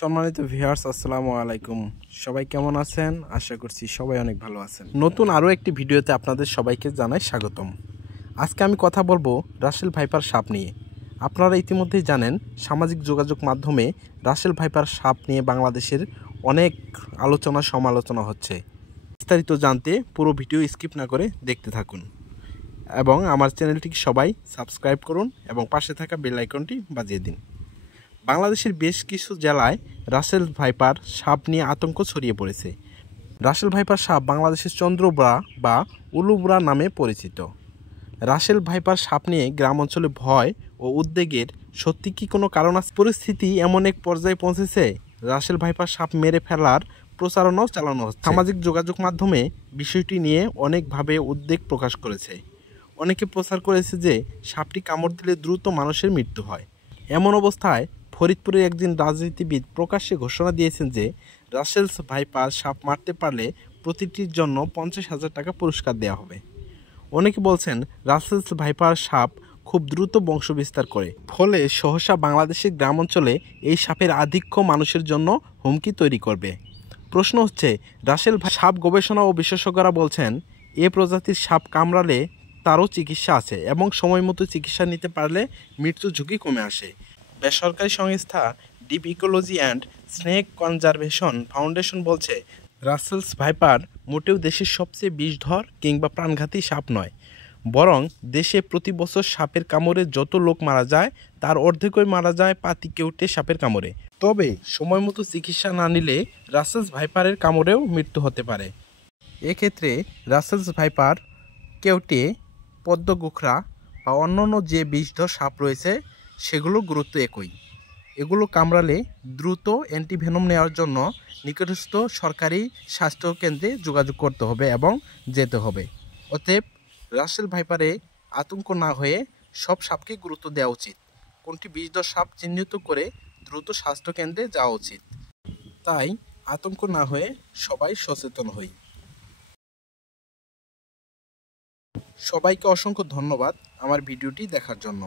সম্মানিত ভিউয়ার্স, আসসালামু আলাইকুম। সবাই কেমন আছেন? আশা করছি সবাই অনেক ভালো আছেন। নতুন আরও একটি ভিডিওতে আপনাদের সবাইকে জানাই স্বাগতম। আজকে আমি কথা বলবো রাসেল ভাইপার সাপ নিয়ে। আপনারা ইতিমধ্যেই জানেন, সামাজিক যোগাযোগ মাধ্যমে রাসেল ভাইপার সাপ নিয়ে বাংলাদেশের অনেক আলোচনা সমালোচনা হচ্ছে। বিস্তারিত জানতে পুরো ভিডিও স্কিপ না করে দেখতে থাকুন এবং আমার চ্যানেলটিকে সবাই সাবস্ক্রাইব করুন এবং পাশে থাকা বেল আইকনটি বাজিয়ে দিন। বাংলাদেশের বেশ কিছু জেলায় রাসেল ভাইপার সাপ নিয়ে আতঙ্ক ছড়িয়ে পড়েছে। রাসেল ভাইপার সাপ বাংলাদেশের চন্দ্রবোড়া বা উলুবোড়া নামে পরিচিত। রাসেল ভাইপার সাপ নিয়ে গ্রাম অঞ্চলে ভয় ও উদ্বেগের সত্যি কি কোনো কারণ আছে? পরিস্থিতি এমন এক পর্যায়ে পৌঁছেছে, রাসেল ভাইপার সাপ মেরে ফেলার প্রচারণাও চালানো হচ্ছে। সামাজিক যোগাযোগ মাধ্যমে বিষয়টি নিয়ে অনেকভাবে উদ্বেগ প্রকাশ করেছে। অনেকে প্রচার করেছে যে সাপটি কামড় দিলে দ্রুত মানুষের মৃত্যু হয়। এমন অবস্থায় ফরিদপুরের একজন রাজনীতিবিদ প্রকাশ্যে ঘোষণা দিয়েছেন যে রাসেল ভাইপার সাপ মারতে পারলে প্রতিটির জন্য 50,000 টাকা পুরস্কার দেওয়া হবে। অনেকে বলছেন রাসেল ভাইপার সাপ খুব দ্রুত বংশ বিস্তার করে, ফলে সহসা বাংলাদেশের গ্রাম অঞ্চলে এই সাপের আধিক্য মানুষের জন্য হুমকি তৈরি করবে। প্রশ্ন হচ্ছে, রাসেল সাপ গবেষণা ও বিশেষজ্ঞরা বলছেন এ প্রজাতির সাপ কামড়ালে তারও চিকিৎসা আছে এবং সময় মতো চিকিৎসা নিতে পারলে মৃত্যুর ঝুঁকি কমে আসে। বেসরকারি সংস্থা deep ecology and snake conservation foundation বলছে, রাসেলস ভাইপার মোটেও দেশের সবচেয়ে বিষধর কিংবা প্রাণঘাতী সাপ নয়, বরং দেশে প্রতি বছর সাপের কামড়ে যত লোক মারা যায় তার অর্ধেকই মারা যায় পাতিকেউটে সাপের কামড়ে। তবে সময় মতো চিকিৎসা না নিলে রাসেলস ভাইপারের কামড়েও মৃত্যু হতে পারে। এক্ষেত্রে রাসেলস ভাইপার, কেউটে, পদ্মগোখরা বা অন্যান্য যে বিষধর সাপ রয়েছে সেগুলো গুরুত্ব একই। এগুলো কামড়ালে দ্রুত অ্যান্টিভেনম নেওয়ার জন্য নিকটস্থ সরকারি স্বাস্থ্যকেন্দ্রে যোগাযোগ করতে হবে এবং যেতে হবে। অতএব রাসেল ভাইপারে আতঙ্ক না হয়ে সব সাপকে গুরুত্ব দেওয়া উচিত। কোনটি বিষধর সাপ চিহ্নিত করে দ্রুত স্বাস্থ্যকেন্দ্রে যাওয়া উচিত। তাই আতঙ্ক না হয়ে সবাই সচেতন হই। সবাইকে অসংখ্য ধন্যবাদ আমার ভিডিওটি দেখার জন্য।